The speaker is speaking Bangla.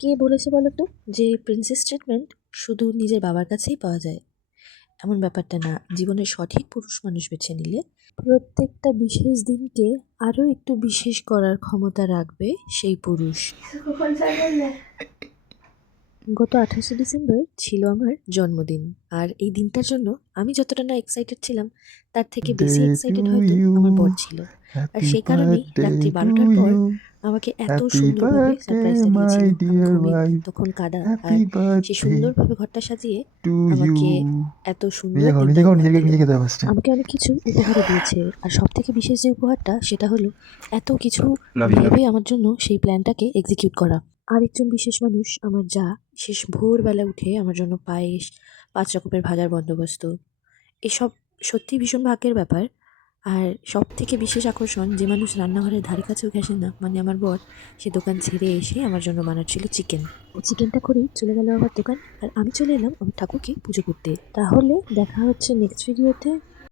কে বলেছে বলো তো যে প্রিন্সেস ট্রিটমেন্ট শুধু নিজের বাবার কাছেই পাওয়া যায়? এমন ব্যাপারটা না। জীবনের সঠিক পুরুষ মানুষ বেছে নিলে প্রত্যেকটা বিশেষ দিনকে আরো একটু বিশেষ করার ক্ষমতা রাখবে সেই পুরুষ। গত 28শে ডিসেম্বর ছিল আমার জন্মদিন। আর এই দিনটার জন্য আমি যতটা না এক্সাইটেড ছিলাম, তার থেকে বেশি Day to এক্সাইটেড হয়তো আমার বর you, ছিল। আর happy সেই কারণেই রাত্রি birthday to 12টার পর you, আমাকে এত happy সুন্দরভাবে birthday সারপ্রাইজটা my দিয়েছিল। আমি dear খুবই wife, তখন কাদা। আর happy সে birthday সুন্দরভাবে ঘরটা সাজিয়ে to you. আমাকে এত সুন্দর নিজে দিনটা খাও উপহার নিজেকে দিল। নিজে খেতে হবে ফার্স্টে। আমাকে অনেক কিছু উপহারও দিয়েছে। আর সব থেকে বিশেষ যে উপহারটা সেটা হলো এত কিছু লাভ ইউ লাভ ভেবে আমার জন্য সেই প্ল্যানটাকে এক্সিকিউট করা। আরেকজন বিশেষ মানুষ আমার যা, শেষ ভোরবেলা উঠে আমার জন্য পায়েস, 5 রকমের ভাজার বন্দোবস্ত, এসব সত্যি ভীষণ ভাগ্যের ব্যাপার। আর সব থেকে বিশেষ আকর্ষণ, যে মানুষ রান্নাঘরের ধারে কাছেও ঘেঁষে না, মানে আমার বর, সে দোকান ছেড়ে এসে আমার জন্য বানাচ্ছিল চিকেন। ও চিকেনটা করেই চলে গেল আমার দোকান, আর আমি চলে এলাম আমার ঠাকুরকে পুজো করতে। তাহলে দেখা হচ্ছে নেক্সট ভিডিওতে।